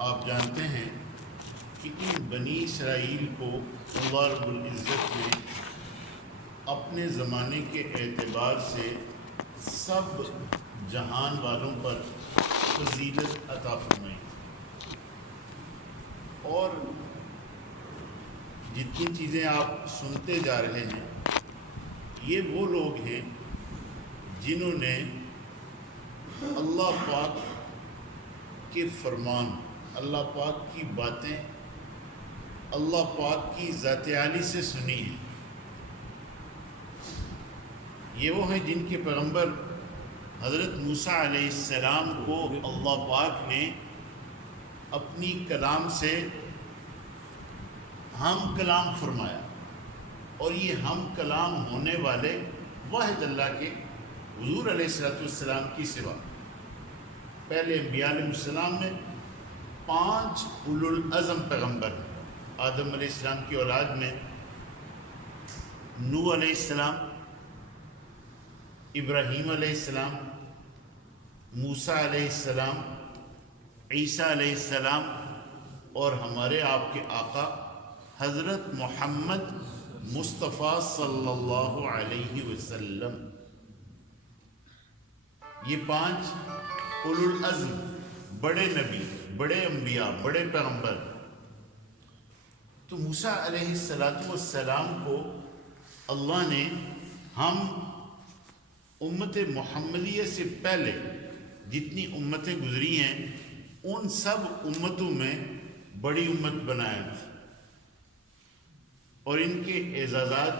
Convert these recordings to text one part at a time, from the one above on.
آپ جانتے ہیں کہ ان بنی اسرائیل کو اللہ رب العزت نے اپنے زمانے کے اعتبار سے سب جہان والوں پر فضیلت عطا فرمائی، اور جتنی چیزیں آپ سنتے جا رہے ہیں یہ وہ لوگ ہیں جنہوں نے اللہ پاک کے فرمان، اللہ پاک کی باتیں اللہ پاک کی ذات عالی سے سنی ہیں۔ یہ وہ ہیں جن کے پیغمبر حضرت موسیٰ علیہ السلام کو اللہ پاک نے اپنی کلام سے ہم کلام فرمایا، اور یہ ہم کلام ہونے والے واحد اللہ کے حضور علیہ السلام کی سوا پہلے انبیاء علیہ السلام میں 5 اولو العزم پیغمبر ہیں۔ آدم علیہ السلام کی اولاد میں نوح علیہ السلام، ابراہیم علیہ السلام، موسیٰ علیہ السلام، عیسیٰ علیہ السلام، اور ہمارے آپ کے آقا حضرت محمد مصطفیٰ صلی اللہ علیہ وسلم۔ یہ 5 اولو العزم بڑے نبی، بڑے انبیاء، بڑے پیغمبر۔ تو موسیٰ علیہ السلام کو اللہ نے ہم امت محمدیہ سے پہلے جتنی امتیں گزری ہیں ان سب امتوں میں بڑی امت بنایا تھا، اور ان کے اعزازات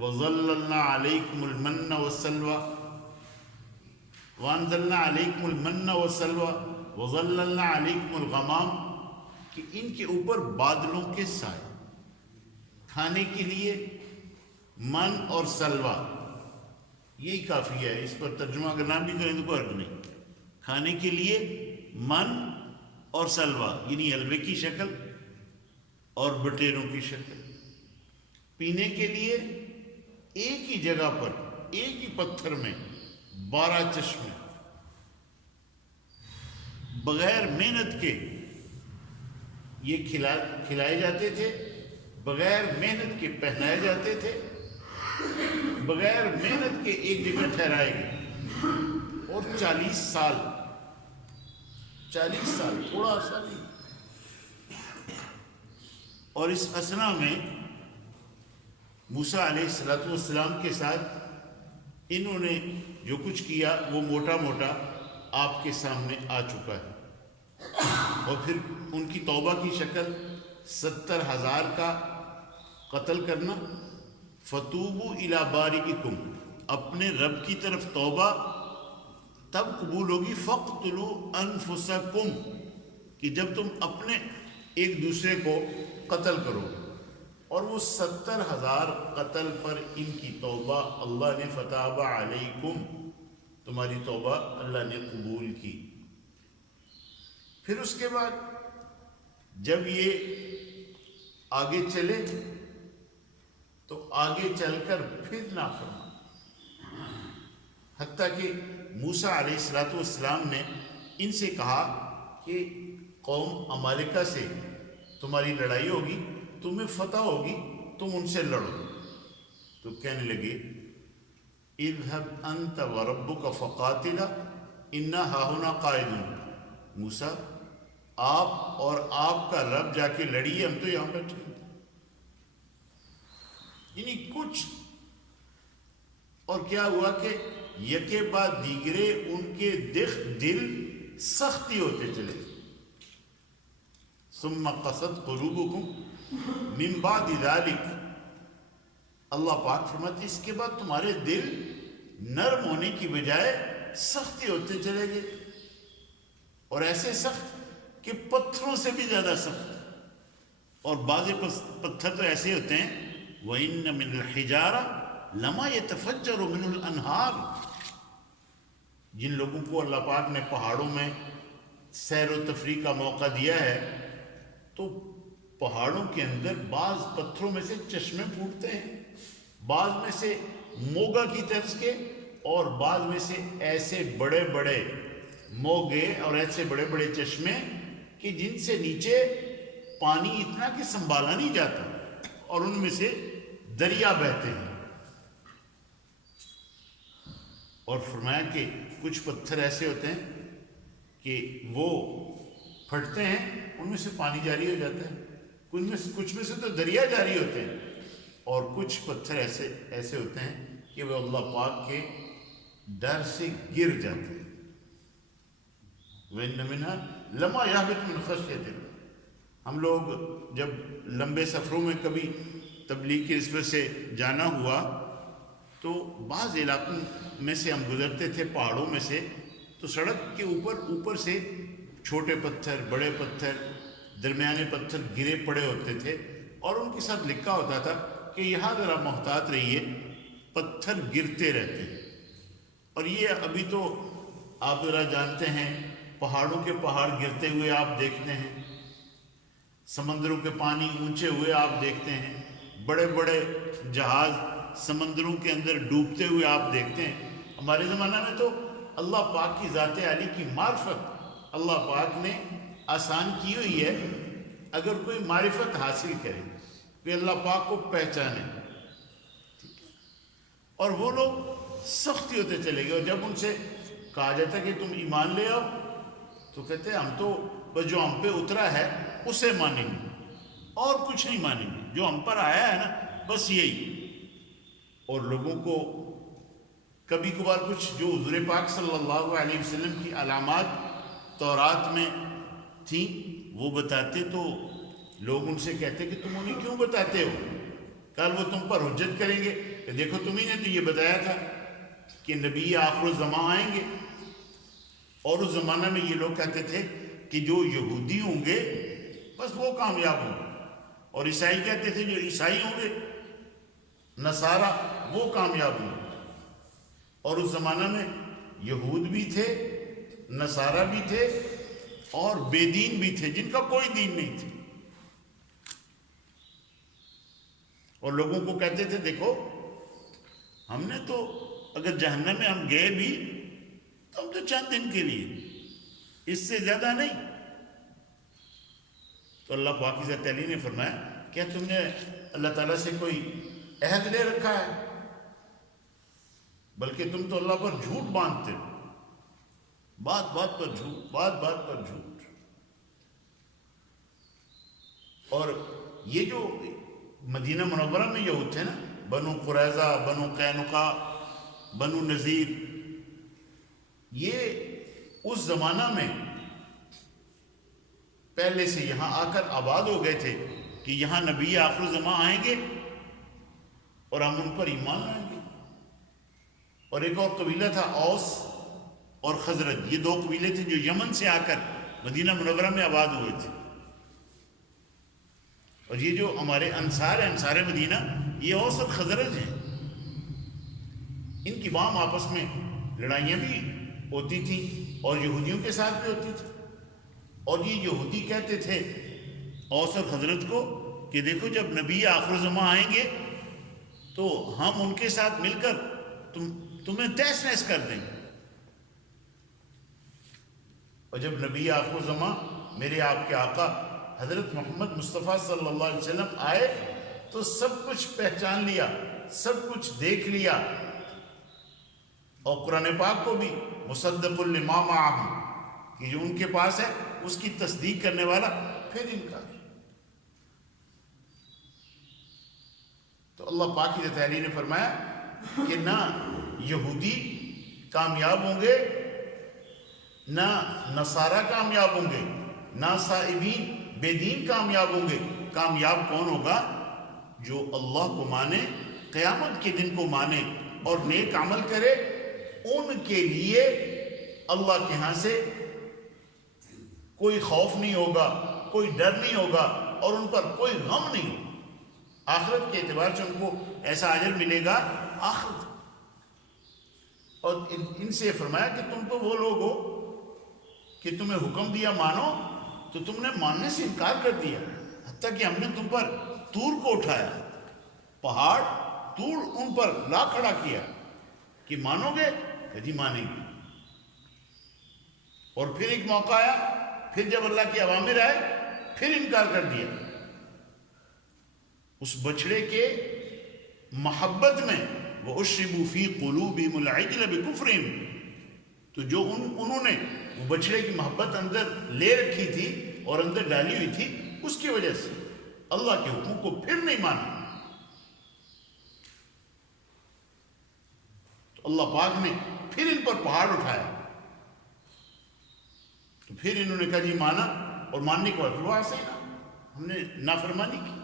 وَظَلَّلْنَا عَلَيْكُمُ الْمَنَّ وَالسَّلْوَىٰ وَأَنزَلْنَا عَلَيْكُمُ الْمَنَّ وَالسَّلْوَىٰ وَظَلَّلْنَا عَلَيْكُمُ الْغَمَامَ، کہ ان کے اوپر بادلوں کے سائے، کھانے کے لیے من اور سلوہ، یہی کافی ہے، اس پر ترجمہ اگر نہ بھی کریں تو کوئی حرج نہیں۔ کھانے کے لیے من اور سلوہ یعنی حلوے کی شکل اور بٹیروں کی شکل، پینے کے لیے ایک ہی جگہ پر ایک ہی پتھر میں 12 چشمے، بغیر محنت کے یہ کھلائے جاتے تھے، بغیر محنت کے پہنائے جاتے تھے، بغیر محنت کے ایک جگہ ٹھہرائے گئے، اور 40 سال تھوڑا سا نہیں۔ اور اس اثنا میں موسیٰ علیہ السلام کے ساتھ انہوں نے جو کچھ کیا وہ موٹا موٹا آپ کے سامنے آ چکا ہے، اور پھر ان کی توبہ کی شکل 70,000 کا قتل کرنا، فتوبوا الی بارئکم، اپنے رب کی طرف توبہ تب قبول ہوگی، فاقتلوا انفسکم، کہ جب تم اپنے ایک دوسرے کو قتل کرو، اور وہ 70,000 قتل پر ان کی توبہ اللہ نے فتاب علیکم، تمہاری توبہ اللہ نے قبول کی۔ پھر اس کے بعد جب یہ آگے چلے تو آگے چل کر پھر نافرمان، حتیٰ کہ موسیٰ علیہ السلام نے ان سے کہا کہ قوم عمالقہ سے تمہاری لڑائی ہوگی، تمہیں فتح ہوگی، تم ان سے لڑو۔ تو کہنے لگے اذهب انت وربك فقاتلا انا ہاہنا قاعدون، موسیٰ آپ اور آپ کا رب جا کے لڑیے، ہم تو یہاں بیٹھے ہیں۔ یعنی کچھ، اور کیا ہوا کہ یکے بعد دیگرے ان کے دل سختی ہوتے چلے۔ ثم قست قلوبکم من بعد ذلک، اللہ پاک فرماتے اس کے بعد تمہارے دل نرم ہونے کی بجائے سختی ہوتے چلے گئے، اور ایسے سخت کہ پتھروں سے بھی زیادہ سخت، اور بعض پتھر تو ایسے ہوتے ہیں وَإِنَّ مِنَ الْحِجَارَةِ لَمَا يَتَفَجَّرُ مِنْهُ الْأَنْهَارُ، جن لوگوں کو اللہ پاک نے پہاڑوں میں سیر و تفریح کا موقع دیا ہے تو پہاڑوں کے اندر بعض پتھروں میں سے چشمے پھوٹتے ہیں، بعض میں سے موگا کی طرز کے، اور بعض میں سے ایسے بڑے بڑے موگے اور ایسے بڑے بڑے چشمے کہ جن سے نیچے پانی اتنا کہ سنبھالا نہیں جاتا، اور ان میں سے دریا بہتے ہیں۔ اور فرمایا کہ کچھ پتھر ایسے ہوتے ہیں کہ وہ پھٹتے ہیں، ان میں سے پانی جاری ہو جاتا ہے، کچھ میں سے تو دریا جاری ہوتے ہیں، اور کچھ پتھر ایسے ہوتے ہیں کہ وہ اللہ پاک کے ڈر سے گر جاتے ہیں۔ وَإِنَّ مِنْهَا لَمَا يَهْبِطُ مِنْ خَشْيَةِ اللَّهِ۔ ہم لوگ جب لمبے سفروں میں کبھی تبلیغ کی نسبت سے جانا ہوا تو بعض علاقوں میں سے ہم گزرتے تھے، پہاڑوں میں سے، تو سڑک کے اوپر سے چھوٹے پتھر، بڑے پتھر، درمیانے پتھر گرے پڑے ہوتے تھے، اور ان کے ساتھ لکھا ہوتا تھا کہ یہاں ذرا محتاط رہیے، پتھر گرتے رہتے ہیں۔ اور یہ ابھی تو آپ ذرا جانتے ہیں، پہاڑوں کے پہاڑ گرتے ہوئے آپ دیکھتے ہیں، سمندروں کے پانی اونچے ہوئے آپ دیکھتے ہیں، بڑے بڑے جہاز سمندروں کے اندر ڈوبتے ہوئے آپ دیکھتے ہیں۔ ہمارے زمانہ میں تو اللہ پاک کی ذات عالی کی معرفت اللہ پاک نے آسان کی ہوئی ہے۔ اگر کوئی معرفت حاصل کرے، کوئی اللہ پاک کو پہچانے، اور وہ لوگ سختی ہوتے چلے گئے، اور جب ان سے کہا جاتا کہ تم ایمان لے آؤ تو کہتے ہیں ہم تو بس جو ہم پہ اترا ہے اسے مانیں گے، اور کچھ نہیں مانیں گے، جو ہم پر آیا ہے نا بس یہی۔ اور لوگوں کو کبھی کبھار کچھ جو حضور پاک صلی اللہ علیہ وسلم کی علامات تورات میں تھیں وہ بتاتے، تو لوگ ان سے کہتے کہ تم انہیں کیوں بتاتے ہو؟ کل وہ تم پر حجت کریں گے کہ دیکھو تمہیں نے تو یہ بتایا تھا کہ نبی آخر الزمان آئیں گے۔ اور اس زمانہ میں یہ لوگ کہتے تھے کہ جو یہودی ہوں گے بس وہ کامیاب ہوں گے، اور عیسائی کہتے تھے جو عیسائی ہوں گے، نصارہ، وہ کامیاب ہوں گے۔ اور اس زمانہ میں یہود بھی تھے، نصارہ بھی تھے، اور بے دین بھی تھے جن کا کوئی دین نہیں تھا، اور لوگوں کو کہتے تھے دیکھو ہم نے تو اگر جہنم میں ہم گئے بھی تو ہم تو چند دن کے لیے، اس سے زیادہ نہیں۔ تو اللہ پاک کی ذات علی نے فرمایا کیا تم نے اللہ تعالیٰ سے کوئی عہد لے رکھا ہے؟ بلکہ تم تو اللہ پر جھوٹ باندھتے ہو، بات بات پر جھوٹ، بات بات پر جھوٹ۔ اور یہ جو مدینہ منورہ میں یہود تھے نا، بنو قریظہ، بنو قینقاع، بنو نذیر، یہ اس زمانہ میں پہلے سے یہاں آ کر آباد ہو گئے تھے کہ یہاں نبی آخر الزمان آئیں گے اور ہم ان پر ایمان لائیں گے۔ اور ایک اور قبیلہ تھا اوس اور خزرج، یہ دو قبیلے تھے جو یمن سے آ کر مدینہ منورہ میں آباد ہوئے تھے۔ اور یہ جو ہمارے انصار ہیں، انصار مدینہ، یہ اوس اور خزرج ہیں۔ ان کی وہاں آپس میں لڑائیاں بھی ہوتی تھیں اور یہودیوں کے ساتھ بھی ہوتی تھی۔ اور یہ یہودی کہتے تھے اوس اور خزرج کو کہ دیکھو جب نبی آخر الزمان آئیں گے تو ہم ان کے ساتھ مل کر تمہیں تہس نہس کر دیں گے، اور جب نبی آخر الزمان میرے آپ کے آقا حضرت محمد مصطفیٰ صلی اللہ علیہ وسلم آئے تو سب کچھ پہچان لیا، سب کچھ دیکھ لیا، اور قرآن پاک کو بھی مصدق لما معہم، کہ جو ان کے پاس ہے اس کی تصدیق کرنے والا، پھر انکار۔ تو اللہ پاک کی ذات علی نے فرمایا کہ نہ یہودی کامیاب ہوں گے، نہ نصارہ کامیاب ہوں گے، نہ صائبین بے دین کامیاب ہوں گے۔ کامیاب کون ہوگا؟ جو اللہ کو مانے، قیامت کے دن کو مانے اور نیک عمل کرے، ان کے لیے اللہ کے ہاں سے کوئی خوف نہیں ہوگا، کوئی ڈر نہیں ہوگا، اور ان پر کوئی غم نہیں ہوگا۔ آخرت کے اعتبار سے ان کو ایسا اجر ملے گا آخرت۔ اور ان سے فرمایا کہ تم تو وہ لوگ ہو کہ تمہیں حکم دیا مانو تو تم نے ماننے سے انکار کر دیا، حتیٰ کہ ہم نے تم پر طور کو اٹھایا، پہاڑ طور ان پر لا کھڑا کیا کہ مانو گے؟ کبھی مانیں گے۔ اور پھر ایک موقع آیا، پھر جب اللہ کی اوامر آئے پھر انکار کر دیا. اس بچڑے کے محبت میں وَأُشْرِبُوا فِي قُلُوبِهِمُ الْعِجْلَ بِكُفْرِهِمْ، تو جو انہوں نے وہ بچڑے کی محبت اندر لے رکھی تھی اور اندر ڈالی ہوئی تھی، اس کی وجہ سے اللہ کے حکم کو پھر نہیں مانا. تو اللہ پاک نے پھر ان پر پہاڑ اٹھایا. تو پھر انہوں نے کہا جی مانا، اور ماننے کے بعد وہاں سے ہم نے نافرمانی کی.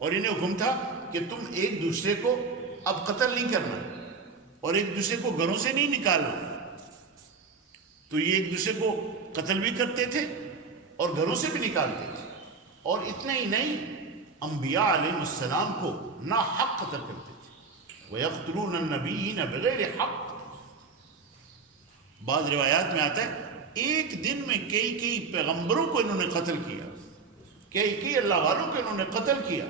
اور انہیں حکم تھا کہ تم ایک دوسرے کو اب قتل نہیں کرنا اور ایک دوسرے کو گھروں سے نہیں نکالنا. تو یہ ایک دوسرے کو قتل بھی کرتے تھے اور گھروں سے بھی نکالتے تھے. اور اتنا ہی نہیں، انبیاء علیہ السلام کو ناحق قتل کرتے تھے. وَيَقْتُلُونَ النَّبِيِّينَ بِغَيْرِ حَقٍّ. بعض روایات میں آتا ہے ایک دن میں کئی پیغمبروں کو انہوں نے قتل کیا، کئی اللہ والوں کو انہوں نے قتل کیا.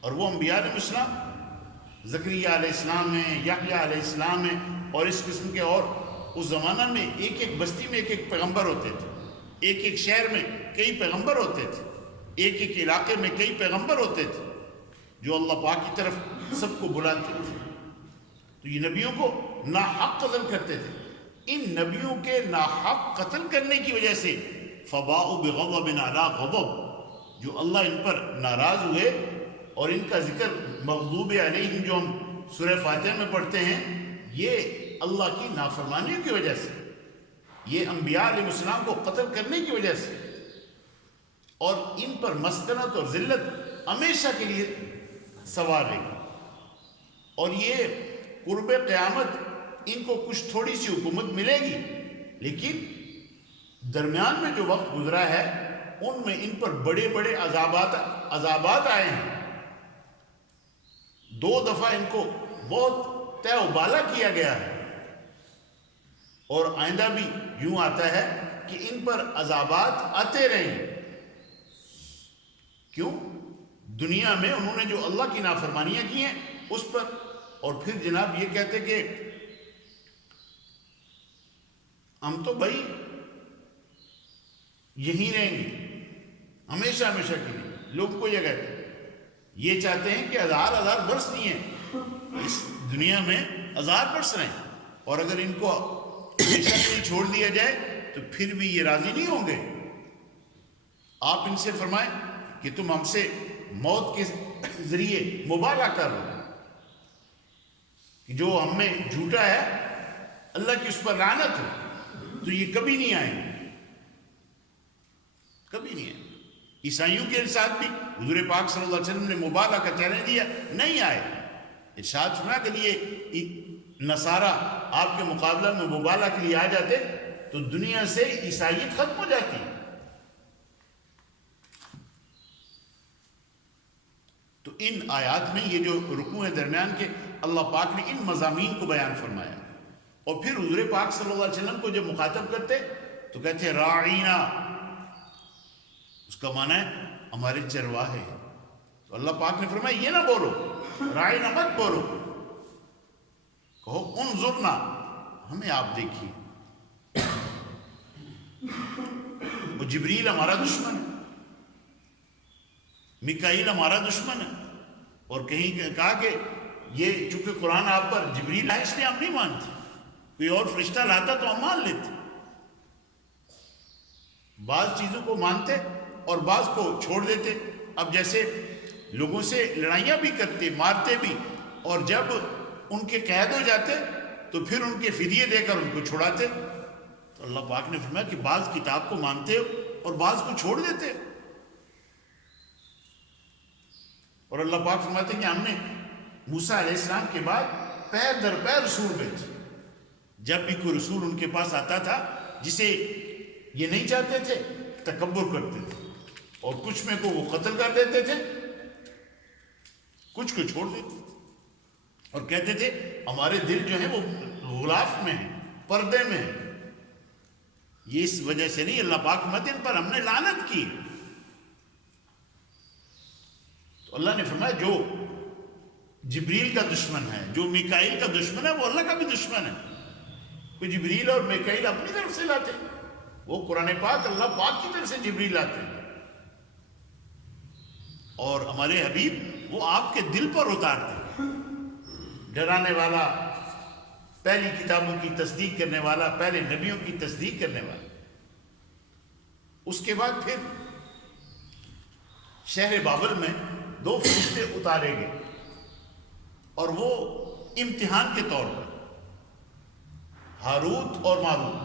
اور وہ انبیاء علیہ السلام، زکریا علیہ السلام ہیں، یحییٰ علیہ السلام ہیں، اور اس قسم کے. اور اس زمانہ میں ایک بستی میں ایک پیغمبر ہوتے تھے، ایک شہر میں کئی پیغمبر ہوتے تھے، ایک علاقے میں کئی پیغمبر ہوتے تھے جو اللہ پاک کی طرف سب کو بلاتے تھے. تو یہ نبیوں کو ناحق قتل کرتے تھے. ان نبیوں کے ناحق قتل کرنے کی وجہ سے فباؤوا بغضب علی غضب، جو اللہ ان پر ناراض ہوئے. اور ان کا ذکر مغضوب علیہم جو ہم سورہ فاتحہ میں پڑھتے ہیں، یہ اللہ کی نافرمانیوں کی وجہ سے، یہ انبیاء علیہ السلام کو قتل کرنے کی وجہ سے. اور ان پر مسکنت اور ذلت ہمیشہ کے لیے سوار رہے گی. اور یہ قرب قیامت ان کو کچھ تھوڑی سی حکومت ملے گی، لیکن درمیان میں جو وقت گزرا ہے ان میں ان پر بڑے عذابات آئے ہیں. 2 دفعہ ان کو بہت تہ و بالا کیا گیا ہے. اور آئندہ بھی یوں آتا ہے کہ ان پر عذابات آتے رہیں. کیوں؟ دنیا میں انہوں نے جو اللہ کی نافرمانیاں کی ہیں اس پر. اور پھر جناب یہ کہتے کہ ہم تو بھائی یہیں رہیں گے ہمیشہ کے لیے. لوگ کو یہ کہتے ہیں، یہ چاہتے ہیں کہ 1000 برس نہیں ہیں اس دنیا میں، 1000 برس رہیں. اور اگر ان کو ہمیشہ کے لیے چھوڑ دیا جائے تو پھر بھی یہ راضی نہیں ہوں گے. آپ ان سے فرمائیں کہ تم ہم سے موت کے ذریعے مبالغہ کر لو، کہ جو ہم میں جھوٹا ہے اللہ کی اس پر لعنت ہو. تو یہ کبھی نہیں آئیں گے، کبھی نہیں آئیں. عیسائیوں کے ساتھ بھی حضور پاک صلی اللہ علیہ وسلم نے مبالغہ کا چیلنج دیا، نہیں آئے. ارشاد فرمایا کہ یہ نصارہ آپ کے مقابلہ میں مبالغہ کے لیے آ جاتے تو دنیا سے عیسائیت ختم ہو جاتی. تو ان آیات میں یہ جو رکوع درمیان کے اللہ پاک نے ان مضامین کو بیان فرمایا. اور پھر حضور پاک صلی اللہ علیہ وسلم کو جب مخاطب کرتے تو کہتے راعینا، اس کا معنی ہے ہمارے چرواہے. تو اللہ پاک نے فرمایا یہ نہ بولو، راعینا مت بولو، کہو انظرنا، ہمیں آپ دیکھیے. وہ جبریل ہمارا دشمن ہے، میکائیل ہمارا دشمن ہے. اور کہیں کہا کہ یہ چونکہ قرآن آپ پر جبریل ہے اس لیے ہم نہیں مانتے، کوئی اور فرشتہ لاتا تو ہم مان لیتے. بعض چیزوں کو مانتے اور بعض کو چھوڑ دیتے. اب جیسے لوگوں سے لڑائیاں بھی کرتے، مارتے بھی، اور جب ان کے قید ہو جاتے تو پھر ان کے فدیے دے کر ان کو چھڑاتے. تو اللہ پاک نے فرمایا کہ بعض کتاب کو مانتے اور بعض کو چھوڑ دیتے. اور اللہ پاک فرماتے ہیں کہ ہم نے موسیٰ علیہ السلام کے بعد پیر در پیر رسول بھیجے. جب بھی کوئی رسول ان کے پاس آتا تھا جسے یہ نہیں چاہتے تھے، تکبر کرتے تھے، اور کچھ میں کو وہ قتل کر دیتے تھے، کچھ کو چھوڑ دیتے اور کہتے تھے ہمارے دل جو ہیں وہ غلاف میں ہیں، پردے میں ہیں. یہ اس وجہ سے نہیں، اللہ پاک فرماتے ہیں ان پر ہم نے لعنت کی. تو اللہ نے فرمایا جو جبریل کا دشمن ہے، جو میکائیل کا دشمن ہے، وہ اللہ کا بھی دشمن ہے. کوئی جبریل اور میکائیل اپنی طرف سے لاتے، وہ قرآن پاک اللہ پاک کی طرف سے جبریل لاتے ہیں، اور ہمارے حبیب وہ آپ کے دل پر اتارتے، ڈرانے والا، پہلی کتابوں کی تصدیق کرنے والا، پہلے نبیوں کی تصدیق کرنے والا۔ اس کے بعد پھر شہر بابل میں 2 فرشتے اتارے گئے، اور وہ امتحان کے طور پر ہاروت اور ماروت۔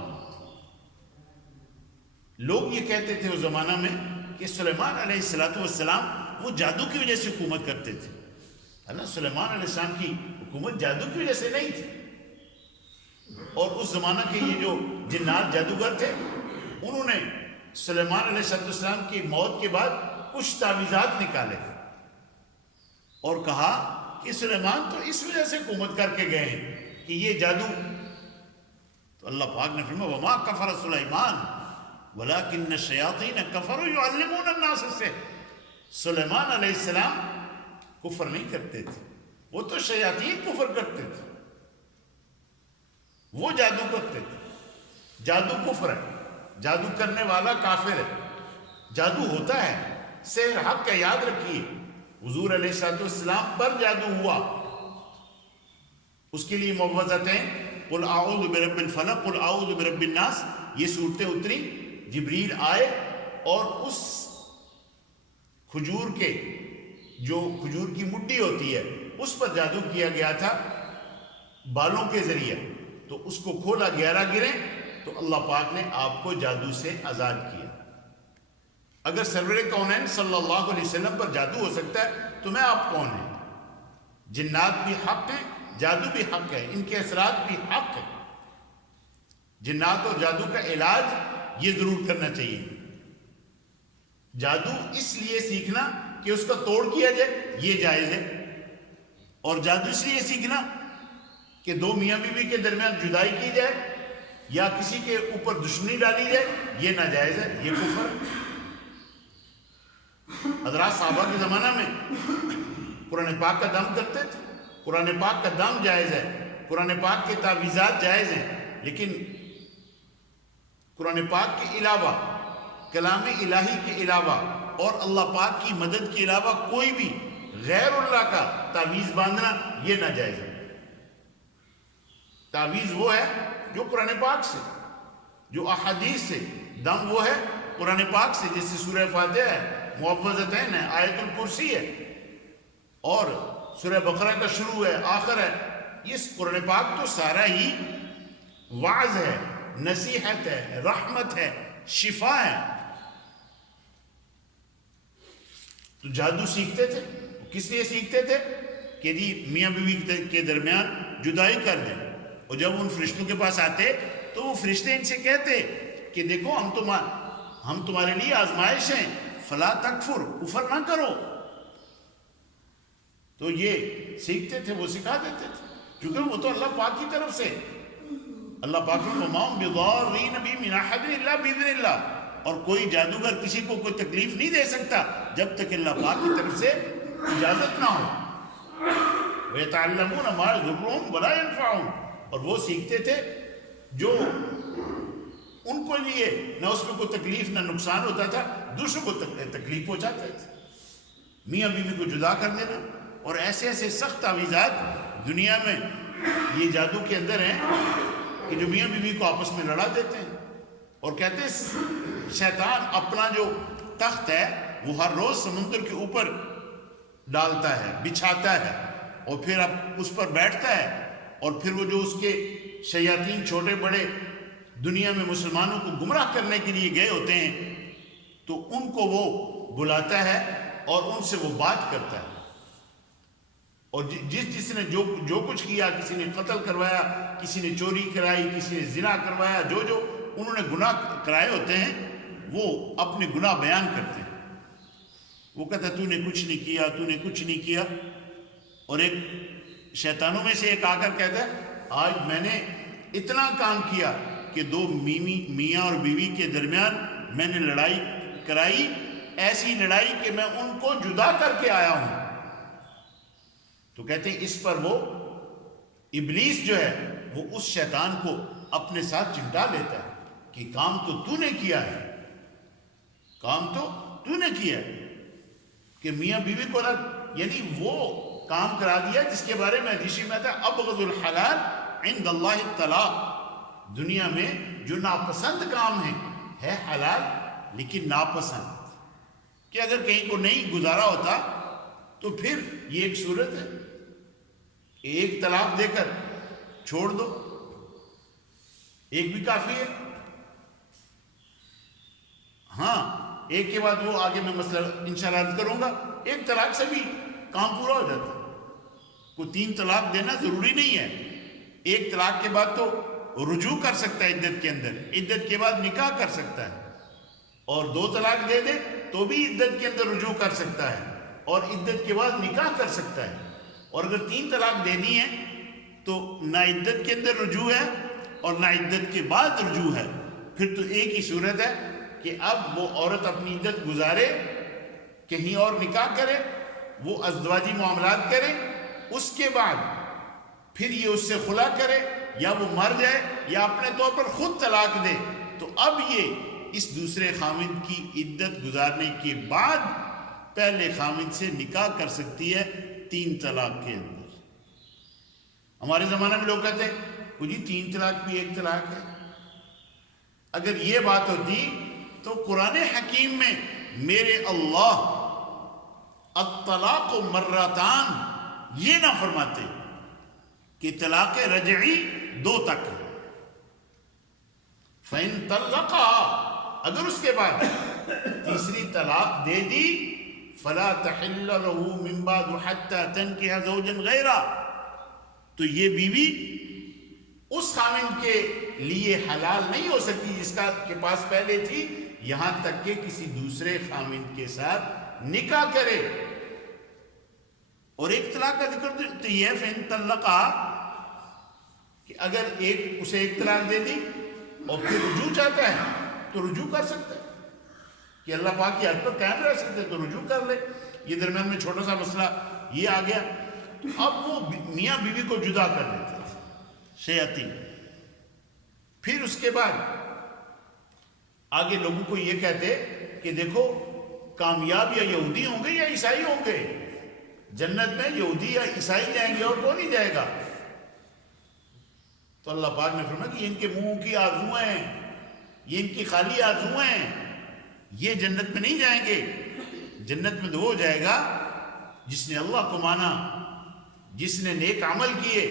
لوگ یہ کہتے تھے اس زمانہ میں کہ سلیمان علیہ السلام وہ جادو کی وجہ سے حکومت کرتے تھے، اللہ سلیمان علیہ السلام کی حکومت جادو کی وجہ سے نہیں تھی، اور اس زمانہ کے یہ جو جنات جادوگر تھے انہوں نے سلیمان علیہ السلام کی موت کے بعد کچھ تعویذات نکالے اور کہا کہ سلیمان تو اس وجہ سے حکومت کر کے گئے ہیں کہ یہ جادو۔ تو اللہ پاک نے فرمایا وما کفر سلیمان ولکن الشیاطین کفروا یعلمون الناس السحر۔ سلیمان علیہ السلام کفر نہیں کرتے تھے، وہ تو شیاطین کفر کرتے تھے، وہ جادو کرتے تھے۔ جادو کفر ہے، جادو کرنے والا کافر ہے، جادو ہوتا ہے، سحر حق ہے، یاد رکھیے حضور علیہ السلام پر جادو ہوا، اس کے لیے معوذتیں قل اعوذ برب الفلق قل اعوذ برب الناس یہ صورتیں اتری، جبریل آئے اور اس کھجور کے جو کھجور کی مٹی ہوتی ہے اس پر جادو کیا گیا تھا بالوں کے ذریعے، تو اس کو کھولا 11 گریں تو اللہ پاک نے آپ کو جادو سے آزاد کیا۔ اگر سرور کونین صلی اللہ علیہ وسلم پر جادو ہو سکتا ہے تو میں آپ کون ہیں؟ جنات بھی حق ہیں، جادو بھی حق ہے، ان کے اثرات بھی حق ہیں۔ جنات اور جادو کا علاج یہ ضرور کرنا چاہیے۔ جادو اس لیے سیکھنا کہ اس کا توڑ کیا جائے یہ جائز ہے، اور جادو اس لیے سیکھنا کہ 2 میاں بیوی کے درمیان جدائی کی جائے یا کسی کے اوپر دشمنی ڈالی جائے یہ ناجائز ہے، یہ کفر ہے۔ حضرات صحابہ کے زمانہ میں قرآن پاک کا دم کرتے تھے، قرآن پاک کا دم جائز ہے، قرآن پاک کے تعویذات جائز ہیں، لیکن قرآن پاک کے علاوہ، کلام الہی کے علاوہ اور اللہ پاک کی مدد کے علاوہ کوئی بھی غیر اللہ کا تعویذ باندھنا یہ ناجائز ہے۔ تعویذ وہ ہے جو قرآن پاک سے، جو احادیث سے، دم وہ ہے قرآن پاک سے، جیسے سورہ فاتحہ ہے، معوذتین ہے، آیت الکرسی ہے، اور سورہ بقرہ کا شروع ہے، آخر ہے۔ اس قرآن پاک تو سارا ہی وعظ ہے، نصیحت ہے، رحمت ہے، شفا ہے۔ تو جادو سیکھتے تھے، کس لیے سیکھتے تھے؟ کہ جی میاں بیوی کے درمیان جدائی کر دیں، اور جب ان فرشتوں کے پاس آتے تو وہ فرشتے ان سے کہتے کہ دیکھو ہم تمہارے لیے آزمائش ہیں، فلا تکفر، کفر نہ کرو۔ تو یہ سیکھتے تھے، وہ سکھا دیتے تھے، کیونکہ وہ تو اللہ پاک کی طرف سے، اللہ پاک نے وما هم بضارین بہ من احد الا باذن اللہ، اور کوئی جادوگر کسی کو کوئی تکلیف نہیں دے سکتا جب تک اللہ پاک کی طرف سے اجازت نہ ہو۔ وَيَتَعَلَّمُونَ مَا يَضُرُّهُمْ وَلَا يَنفَعُهُمْ، اور وہ سیکھتے تھے جو ان کو لیے نہ اس میں کوئی تکلیف نہ نقصان ہوتا تھا، دوسروں کو تکلیف پہنچاتے تھے۔ میاں بیوی کو جدا کر دینا، اور ایسے ایسے سخت تعویذات دنیا میں یہ جادو کے اندر ہیں کہ جو میاں بیوی کو آپس میں لڑا دیتے ہیں، اور کہتے ہیں شیطان اپنا جو تخت ہے وہ ہر روز سمندر کے اوپر ڈالتا ہے، بچھاتا ہے، اور پھر اب اس پر بیٹھتا ہے، اور پھر وہ جو اس کے شیاطین چھوٹے بڑے دنیا میں مسلمانوں کو گمراہ کرنے کے لیے گئے ہوتے ہیں تو ان کو وہ بلاتا ہے اور ان سے وہ بات کرتا ہے، اور جس نے جو کچھ کیا، کسی نے قتل کروایا، کسی نے چوری کرائی، کسی نے زنا کروایا، جو انہوں نے گناہ کرائے ہوتے ہیں وہ اپنے گناہ بیان کرتے ہیں۔ وہ کہتا ہے تو نے کچھ نہیں کیا، تو نے کچھ نہیں کیا، اور ایک شیطانوں میں سے ایک آ کر کہتا ہے آج میں نے اتنا کام کیا کہ 2 میاں اور بیوی کے درمیان میں نے لڑائی کرائی، ایسی لڑائی کہ میں ان کو جدا کر کے آیا ہوں۔ تو کہتے ہیں اس پر وہ ابلیس جو ہے وہ اس شیطان کو اپنے ساتھ چمٹا لیتا ہے کہ کام تو تو نے کیا ہے، کام تو تو نے کیا ہے، کہ میاں بیوی کو یعنی وہ کام کرا دیا جس کے بارے میں حدیث میں آتا ہے ابغض الحلال عند اللہ الطلاق، دنیا میں جو ناپسند کام ہے حلال لیکن ناپسند، کہ اگر کہیں کو نہیں گزارا ہوتا تو پھر یہ ایک صورت ہے، ایک طلاق دے کر چھوڑ دو، ایک بھی کافی ہے۔ ہاں ایک کے بعد وہ آگے میں مسئلہ انشاءاللہ عرض کروں گا، ایک طلاق سے بھی کام پورا ہو جاتا ہے، کوئی 3 طلاق دینا ضروری نہیں ہے، ایک طلاق کے بعد تو رجوع کر سکتا ہے عدت کے اندر، عدت کے بعد نکاح کر سکتا ہے، اور 2 طلاق دے دے تو بھی عدت کے اندر رجوع کر سکتا ہے اور عدت کے بعد نکاح کر سکتا ہے، اور اگر 3 طلاق دینی ہے تو نہ عدت کے اندر رجوع ہے اور نہ عدت کے بعد رجوع ہے، پھر تو ایک ہی صورت ہے کہ اب وہ عورت اپنی عدت گزارے، کہیں اور نکاح کرے، وہ ازدواجی معاملات کرے، اس کے بعد پھر یہ اس سے خلا کرے یا وہ مر جائے یا اپنے طور پر خود طلاق دے، تو اب یہ اس دوسرے خامند کی عدت گزارنے کے بعد پہلے خامند سے نکاح کر سکتی ہے 3 طلاق کے اندر۔ ہمارے زمانے میں لوگ کہتے ہیں وہ جی 3 طلاق بھی ایک طلاق ہے، اگر یہ بات ہوتی تو قرآن حکیم میں میرے اللہ الطلاق مرتان یہ نہ فرماتے کہ طلاق رجعی 2 تک، فَإِن طَلَّقَهَا اگر اس کے بعد تیسری طلاق دے دی فَلَا تَحِلَّ لَهُ مِن بَعْدُ حَتَّى تَنْكِحَ زَوْجًا غَيْرَهُ، تو یہ بیوی اس خامند کے لیے حلال نہیں ہو سکتی جس کا کے پاس پہلے تھی، یہاں تک کہ کسی دوسرے خامند کے ساتھ نکاح کرے۔ اور ایک طلاق کا ذکر تو یہ ہے فَإِن طَلَّقَهَا کہ اگر اسے ایک طلاق دے دی اور پھر رجوع چاہتا ہے تو رجوع کر سکتا ہے کہ اللہ پاک کی حد پر قائم رہ سکتے تو رجوع کر لے۔ یہ درمیان میں چھوٹا سا مسئلہ یہ آ گیا، تو اب وہ میاں بیوی کو جدا کر دیتے شیاطین، پھر اس کے بعد آگے لوگوں کو یہ کہتے کہ دیکھو کامیاب یا یہودی ہوں گے یا عیسائی ہوں گے، جنت میں یہودی یا عیسائی جائیں گے اور کون نہیں جائے گا؟ تو اللہ پاک نے فرمایا کہ یہ ان کے منہ کی آرزویں ہیں، یہ ان کی خالی آرزویں ہیں، یہ جنت میں نہیں جائیں گے۔ جنت میں تو وہ جائے گا جس نے اللہ کو مانا، جس نے نیک عمل کیے،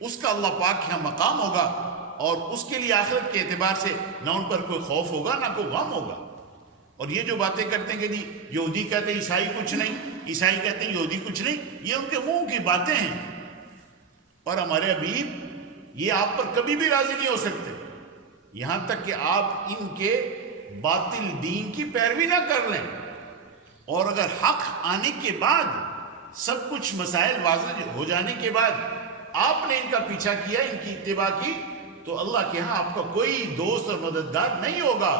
اس کا اللہ پاک کے یہاں مقام ہوگا، اور اس کے لیے آخرت کے اعتبار سے نہ ان پر کوئی خوف ہوگا نہ کوئی غم ہوگا۔ اور یہ جو باتیں کرتے ہیں کہ جی یہودی کہتے ہیں عیسائی کچھ نہیں، عیسائی کہتے ہیں یہودی کچھ نہیں، یہ ان کے منہ کی باتیں ہیں، اور ہمارے حبیب یہ آپ پر کبھی بھی راضی نہیں ہو سکتے یہاں تک کہ آپ ان کے باطل دین کی پیروی نہ کر لیں، اور اگر حق آنے کے بعد سب کچھ مسائل واضح ہو جانے کے بعد آپ نے ان کا پیچھا کیا، ان کی اتباع کی، تو اللہ کے ہاں آپ کا کوئی دوست اور مددگار نہیں ہوگا۔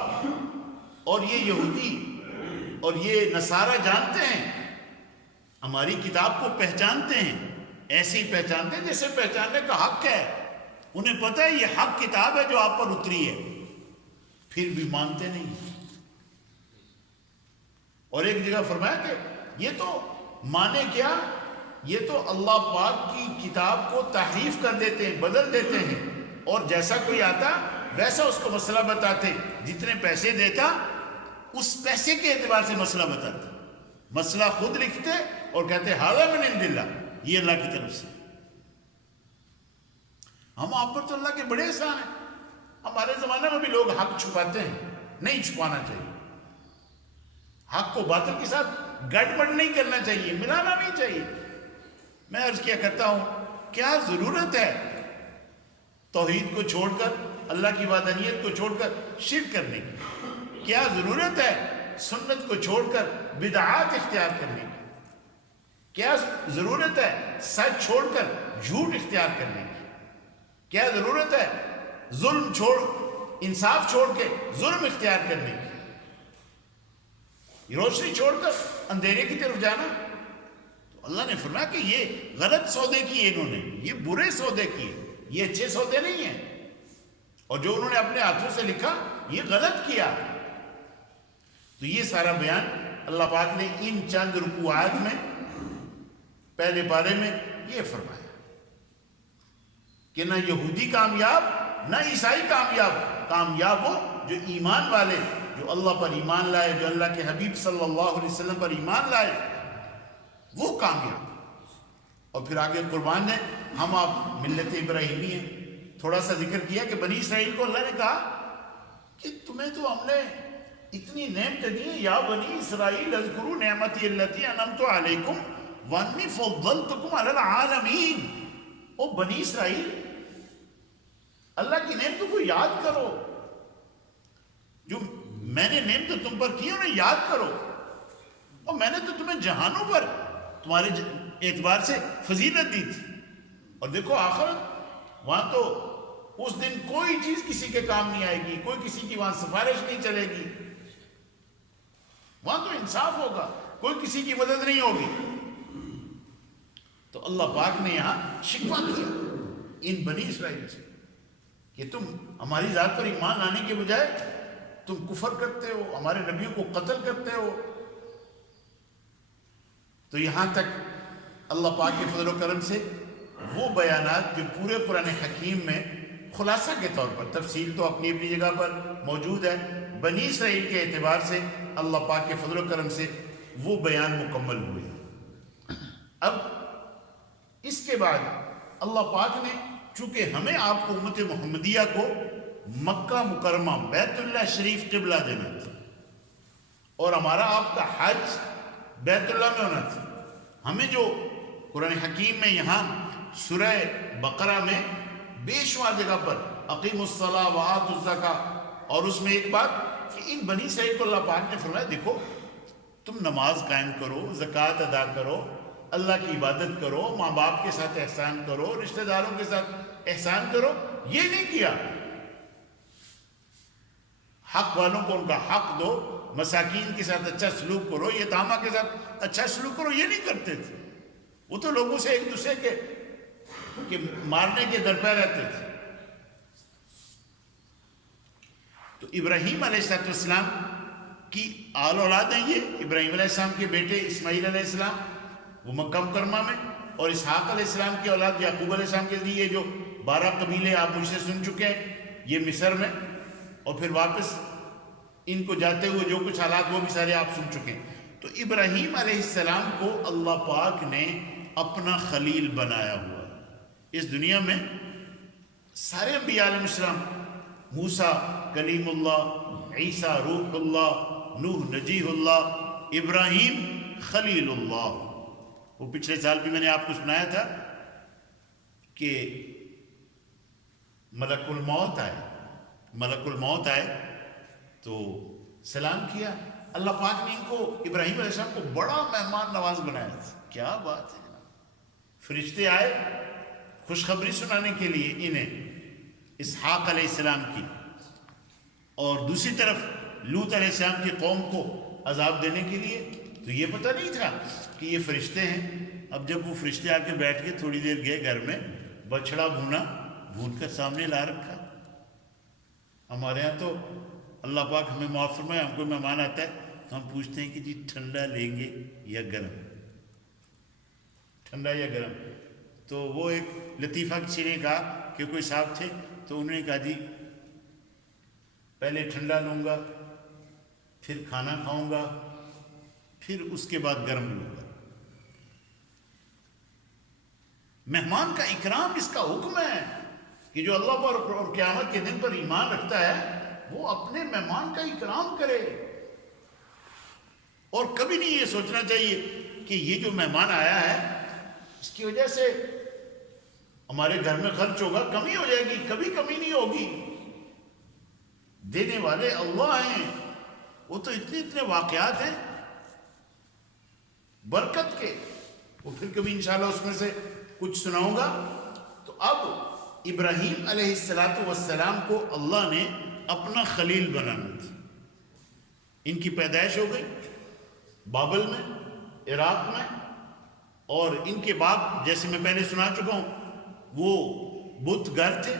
اور یہ یہودی اور یہ نصارہ جانتے ہیں، ہماری کتاب کو پہچانتے ہیں، ایسے ہی پہچانتے ہیں جیسے پہچاننے کا حق ہے، انہیں پتہ ہے یہ حق کتاب ہے جو آپ پر اتری ہے، پھر بھی مانتے نہیں۔ اور ایک جگہ فرمایا کہ یہ تو مانے کیا، یہ تو اللہ پاک کی کتاب کو تحریف کر دیتے ہیں، بدل دیتے ہیں، اور جیسا کوئی آتا ویسا اس کو مسئلہ بتاتے، جتنے پیسے دیتا اس پیسے کے اعتبار سے مسئلہ بتاتے، مسئلہ خود لکھتے اور کہتے ھذا من عند اللہ، یہ اللہ کی طرف سے۔ ہم آپ پر تو اللہ کے بڑے احسان ہیں۔ ہمارے زمانے میں بھی لوگ حق چھپاتے ہیں، نہیں چھپانا چاہیے، حق کو باطل کے ساتھ گڑبڑ نہیں کرنا چاہیے، ملانا نہیں چاہیے۔ میں عرض کیا کرتا ہوں، کیا ضرورت ہے توحید کو چھوڑ کر، اللہ کی وحدانیت کو چھوڑ کر شرک کرنے کی؟ کیا ضرورت ہے سنت کو چھوڑ کر بدعات اختیار کرنے کی؟ کیا ضرورت ہے سچ چھوڑ کر جھوٹ اختیار کرنے کی؟ کیا ضرورت ہے ظلم چھوڑ انصاف چھوڑ کے ظلم اختیار کرنے کی؟ روشنی چھوڑ کر اندھیرے کی طرف جانا؟ تو اللہ نے فرمایا کہ یہ غلط سودے کیے انہوں نے، یہ برے سودے کیے، یہ اچھے سودے نہیں ہیں۔ اور جو انہوں نے اپنے ہاتھوں سے لکھا یہ غلط کیا. تو یہ سارا بیان اللہ پاک نے ان چند رکوعات میں پہلے پارے میں یہ فرمایا کہ نہ یہودی کامیاب نہ عیسائی کامیاب وہ جو ایمان والے، جو اللہ پر ایمان لائے، جو اللہ کے حبیب صلی اللہ علیہ وسلم پر ایمان لائے، وہ کامیاب. اور پھر آگے قربان نے ہم آپ ملت ابراہیمی ہیں، تھوڑا سا ذکر کیا کہ بنی اسرائیل کو اللہ نے کہا کہ تمہیں تو ہم نے اتنی نعمت دی ہیں، یا بنی اسرائیل اذکروا نعمتی التی انعمت علیکم وانی فضلتکم علی العالمین. او بنی اسرائیل، اللہ کی نعمتوں کو یاد کرو، جو میں نے نعمت تم پر کی انہیں یاد کرو، اور میں نے تو تمہیں جہانوں پر تمہارے اعتبار سے فضیلت دی تھی. اور دیکھو آخرت، وہاں تو اس دن کوئی چیز کسی کے کام نہیں آئے گی، کوئی کسی کی وہاں سفارش نہیں چلے گی، وہاں تو انصاف ہوگا، کوئی کسی کی مدد نہیں ہوگی. تو اللہ پاک نے یہاں شکوہ کیا ان بنی اسرائیل سے کہ تم ہماری ذات پر ایمان لانے کے بجائے تم کفر کرتے ہو، ہمارے نبیوں کو قتل کرتے ہو. تو یہاں تک اللہ پاک کے فضل و کرم سے وہ بیانات جو پورے قرآن حکیم میں خلاصہ کے طور پر، تفصیل تو اپنی اپنی جگہ پر موجود ہے، بنی اسرائیل کے اعتبار سے اللہ پاک کے فضل و کرم سے وہ بیان مکمل ہوئے. اب اس کے بعد اللہ پاک نے چونکہ ہمیں آپ کو امت محمدیہ کو مکہ مکرمہ بیت اللہ شریف قبلہ دینا تھا، اور ہمارا آپ کا حج بیت اللہ میں ہونا تھا. ہمیں جو قرآن حکیم میں یہاں سورہ بقرہ میں بے شمار جگہ پر اقیموا الصلاۃ وآتوا الزکاۃ، اور اس میں ایک بات کہ ان بنی اسرائیل کو اللہ پاک نے فرمایا دیکھو تم نماز قائم کرو، زکوٰۃ ادا کرو، اللہ کی عبادت کرو، ماں باپ کے ساتھ احسان کرو، رشتہ داروں کے ساتھ احسان کرو. یہ نہیں کیا. حق والوں کو ان کا حق دو، مساکین کے ساتھ اچھا سلوک کرو، یتامہ کے ساتھ اچھا سلوک کرو، یہ نہیں کرتے تھے. وہ تو لوگوں سے ایک دوسرے کے مارنے کے درپے رہتے تھے. تو ابراہیم علیہ السلام کی آل اولاد ہیں یہ، ابراہیم علیہ السلام کے بیٹے اسماعیل علیہ السلام وہ مکہ مکرمہ میں، اور اسحاق علیہ السلام کی اولاد یعقوب علیہ السلام کے لیے جو 12 قبیلے آپ مجھ سے سن چکے ہیں یہ مصر میں، اور پھر واپس ان کو جاتے ہوئے جو کچھ حالات وہ بھی سارے آپ سن چکے ہیں. تو ابراہیم علیہ السلام کو اللہ پاک نے اپنا خلیل بنایا ہوا. اس دنیا میں سارے انبیاء علیہ السلام، موسیٰ کلیم اللہ، عیسیٰ روح اللہ، نوح نجیح اللہ، ابراہیم خلیل اللہ. وہ پچھلے سال بھی میں نے آپ کو سنایا تھا کہ ملک الموت آئے تو سلام کیا. اللہ پاک نے ان کو، ابراہیم علیہ السلام کو بڑا مہمان نواز بنایا تھا. کیا بات ہے جناب. فرشتے آئے خوشخبری سنانے کے لیے انہیں اسحاق علیہ السلام کی، اور دوسری طرف لوط علیہ السلام کی قوم کو عذاب دینے کے لیے. تو یہ پتہ نہیں تھا کہ یہ فرشتے ہیں. اب جب وہ فرشتے آ کے بیٹھ کے تھوڑی دیر گئے گھر میں، بچڑا بھون کر سامنے لا رکھا. ہمارے ہاں تو اللہ پاک ہمیں معاف فرمائے، ہم کو مہمان آتا ہے تو ہم پوچھتے ہیں کہ جی ٹھنڈا لیں گے یا گرم، ٹھنڈا یا گرم. تو وہ ایک لطیفہ کسی نے کہا کہ کوئی صاحب تھے تو انہوں نے کہا جی پہلے ٹھنڈا لوں گا، پھر کھانا کھاؤں گا، پھر اس کے بعد گرم لوں گا. مہمان کا اکرام اس کا حکم ہے کہ جو اللہ پر اور قیامت کے دن پر ایمان رکھتا ہے وہ اپنے مہمان کا اکرام کرے. اور کبھی نہیں یہ سوچنا چاہیے کہ یہ جو مہمان آیا ہے اس کی وجہ سے ہمارے گھر میں خرچ ہوگا، کمی ہو جائے گی. کبھی کمی نہیں ہوگی. دینے والے اللہ ہیں. وہ تو اتنے واقعات ہیں برکت کے، وہ پھر کبھی انشاءاللہ اس میں سے کچھ سناؤں گا. تو اب ابراہیم علیہ السلام کو اللہ نے اپنا خلیل بنانا تھا. ان کی پیدائش ہو گئی بابل میں، عراق میں، اور ان کے باپ جیسے میں پہلے سنا چکا ہوں وہ بت گر تھے.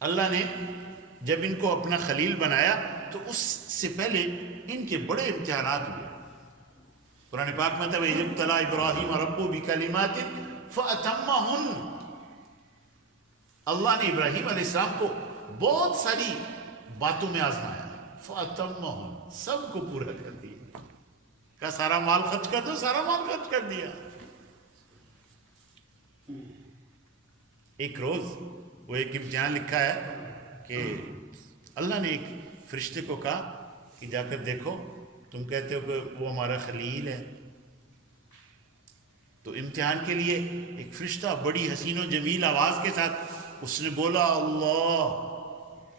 اللہ نے جب ان کو اپنا خلیل بنایا تو اس سے پہلے ان کے بڑے امتحانات ہوئے. قرآن پاک میں تھا وَإِذِ ابْتَلَىٰ إِبْرَاهِيمَ رَبُّهُ بِكَلِمَاتٍ فَأَتَمَّهُنَّ. اللہ نے ابراہیم علیہ السلام کو بہت ساری باتوں میں آزمایا. فَأَتَمَّهُنَّ, سب کو پورا کر دیا. کہا سارا مال خرچ کر دو, سارا مال خرچ کر دیا. ایک روز وہ ایک امتحان لکھا ہے کہ اللہ نے ایک فرشتے کو کہا کہ جا کر دیکھو, تم کہتے ہو کہ وہ ہمارا خلیل ہے. تو امتحان کے لیے ایک فرشتہ بڑی حسین و جمیل آواز کے ساتھ اس نے بولا اللہ.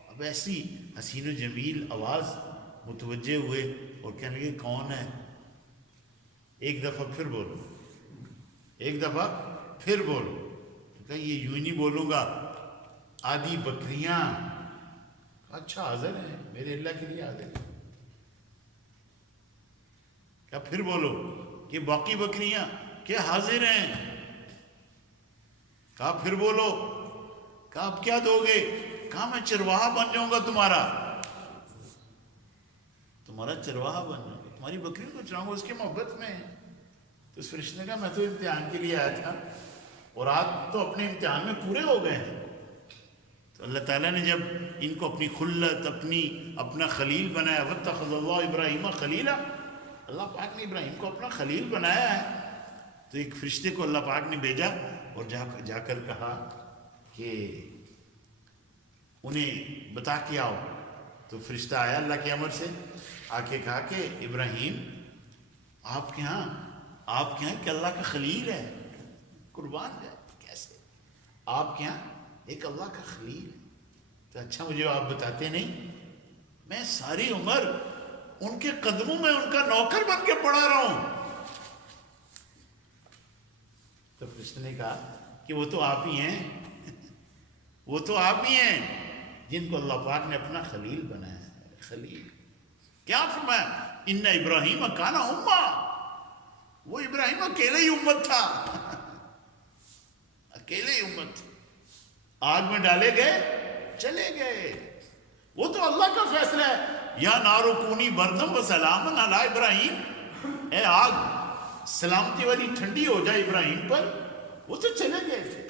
اب ایسی حسین و جمیل آواز, متوجہ ہوئے اور کہنے لگے کون ہے. ایک دفعہ پھر بولو, ایک دفعہ پھر بولو. کہ یہ یوں نہیں بولوں گا, آدھی بکریاں. اچھا حاضر ہیں, میرے اللہ کے لیے حاضر ہیں. کیا پھر بولو کہ باقی بکریاں کیا حاضر ہیں. کہا پھر بولو. کہا اب کیا دو گے. کہا میں چرواہا بن جاؤں گا تمہارا چرواہا بن جاؤں گا, تمہاری بکریوں کو چراؤں گا, اس کی محبت میں. تو اس فرشتے نے کہا میں تو امتحان کے لیے آیا تھا اور آج تو اپنے امتحان میں پورے ہو گئے ہیں. تو اللہ تعالیٰ نے جب ان کو اپنی خلت, اپنا خلیل بنایا, وَاتَّخَذَ اللَّهُ إِبْرَاهِيمَ خَلِيلًا, اللہ پاک نے ابراہیم کو اپنا خلیل بنایا ہے. تو ایک فرشتے کو اللہ پاک نے بھیجا اور جا کر کہا کہ انہیں بتا کے آؤ. تو فرشتہ آیا اللہ کے امر سے, آ کے کہا کہ ابراہیم آپ کے ہاں کہ اللہ کا خلیل ہے. قربان ہے, کیسے آپ کے ہاں ایک اللہ کا خلیل ہے. تو اچھا مجھے آپ بتاتے نہیں, میں ساری عمر ان کے قدموں میں ان کا نوکر بن کے پڑا رہا ہوں. تو فرشتے نے کہا کہ وہ تو آپ ہی ہیں, وہ تو آپ ہی ہیں جن کو اللہ پاک نے اپنا خلیل بنایا ہے. خلیل کیا فرمایا, ان ابراہیم کان امہ. وہ ابراہیم اکیلے ہی امت تھا, اکیلے ہی امت تھا. آگ میں ڈالے گئے, چلے گئے. وہ تو اللہ کا فیصلہ ہے. یا نارو کونی بردم و سلامن علی ابراہیم, اے آگ سلامتی والی ٹھنڈی ہو جائے ابراہیم پر. وہ تو چلے گئے تھے.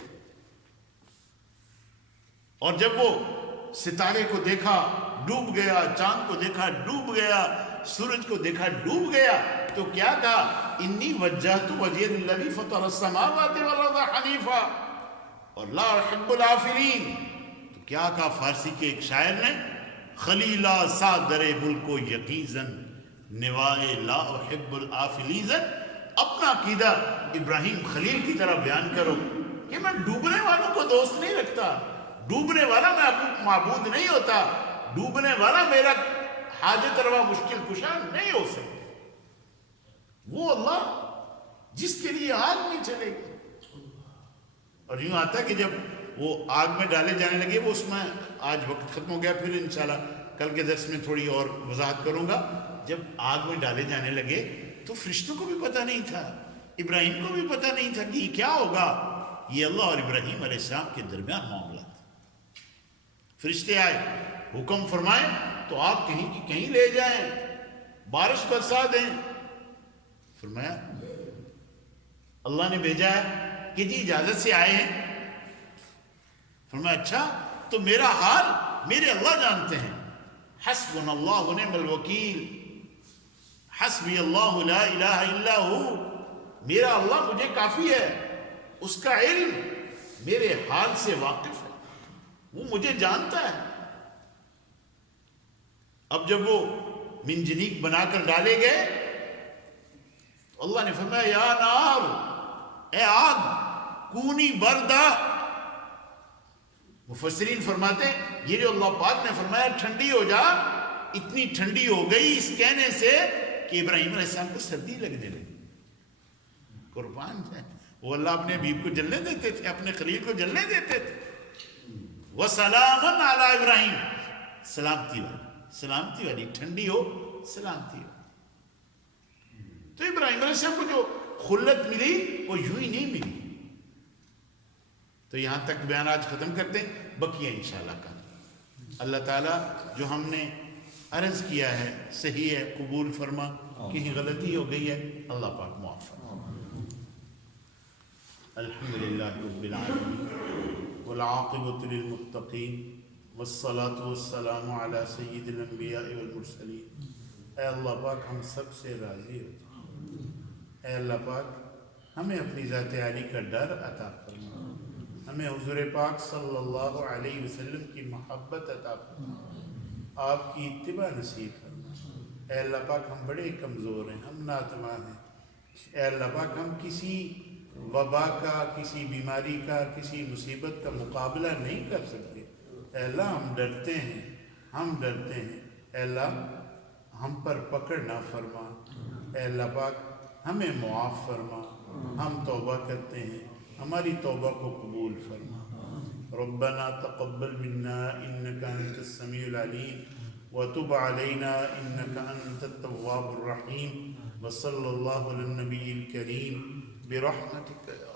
اور جب وہ ستارے کو دیکھا ڈوب گیا, چاند کو دیکھا ڈوب گیا, سورج کو دیکھا ڈوب گیا, تو کیا کہا انی وجہت وجہی للذی فطر السماوات والارض حنیفا اور لا احب العافلین. تو کیا کہا فارسی کے ایک شاعر نے, خلیلا صادر ملک و یقیزن نوائے لا احب العافلین. اپنا عقیدہ ابراہیم خلیل کی طرح بیان کرو کہ میں ڈوبنے والوں کو دوست نہیں رکھتا, ڈوبنے والا میں معبود نہیں ہوتا, ڈوبنے والا میرا حاجت روا مشکل کشا نہیں ہو سکتا. وہ اللہ جس کے لیے آگ میں چلے گا. اور یوں آتا ہے کہ جب وہ آگ میں ڈالے جانے لگے, وہ اس میں آج وقت ختم ہو گیا, پھر انشاءاللہ کل کے درس میں تھوڑی اور وضاحت کروں گا. جب آگ میں ڈالے جانے لگے تو فرشتوں کو بھی پتہ نہیں تھا, ابراہیم کو بھی پتہ نہیں تھا کہ یہ کیا ہوگا. یہ اللہ اور ابراہیم علیہ السلام کے درمیان معاملہ تھا. فرشتے آئے, حکم فرمائے تو آپ کہیں کی کہیں لے جائیں, بارش برسا دیں. فرمایا اللہ نے بھیجا ہے کہ جی اجازت سے آئے ہیں. فرمایا اچھا تو میرا حال میرے اللہ جانتے ہیں. حسبنا اللہ ونعم الوکیل, حسبی اللہ لا الہ الا ہو. میرا اللہ مجھے کافی ہے, اس کا علم میرے حال سے واقف ہے, وہ مجھے جانتا ہے. اب جب وہ منجنیق بنا کر ڈالے گئے تو اللہ نے فرمایا یا نار, اے آگ کونی بردا. مفسرین فرماتے ہیں یہ جو اللہ پاک نے فرمایا ٹھنڈی ہو جا, اتنی ٹھنڈی ہو گئی اس کہنے سے کہ ابراہیم علیہ السلام کو سردی لگنے لگی. قربان ہے, وہ اللہ اپنے حبیب کو جلنے دیتے تھے, اپنے خلیل کو جلنے دیتے تھے. وَسَلَامًا عَلَىٰ ابراہیم, سلامتی والی ٹھنڈی ہو, سلامتی ہو. تو ابراہیم علیہ السلام کو جو خلت ملی وہ یوں ہی نہیں ملی. تو یہاں تک بیان آج ختم کرتے ہیں. بقیہ انشاءاللہ کا اللہ تعالیٰ جو ہم نے عرض کیا ہے صحیح ہے قبول فرما، کہیں غلطی ہو گئی ہے اللہ پاک معاف فرما۔ الحمدللہ رب العالمین والعاقبۃ للمتقین والصلاة والسلام علی سید الانبیاء والمرسلین۔ اے اللہ پاک ہم سب سے راضی ہو جا، اے اللہ پاک ہمیں اپنی ذات عالی کا ڈر عطا فرما، ہمیں حضور پاک صلی اللہ علیہ وسلم کی محبت عطا فرما، آپ کی اتباع نصیب فرما۔ اے اللہ پاک ہم بڑے کمزور ہیں، ہم ناتواں ہیں، اے اللہ پاک ہم کسی وبا کا، کسی بیماری کا، کسی مصیبت کا مقابلہ نہیں کر سکتے۔ اے اللہ ہم ڈرتے ہیں، ہم ڈرتے ہیں، اے اللہ ہم پر پکڑ نہ فرما، اے اللہ پاک ہمیں معاف فرما، ہم توبہ کرتے ہیں، ہماری توبہ کو قبول فرما۔ ربنا تقبل منا انك انت السميع العليم وتب علينا انك انت التواب الرحيم وصلى الله على النبي الكريم برحمتك يا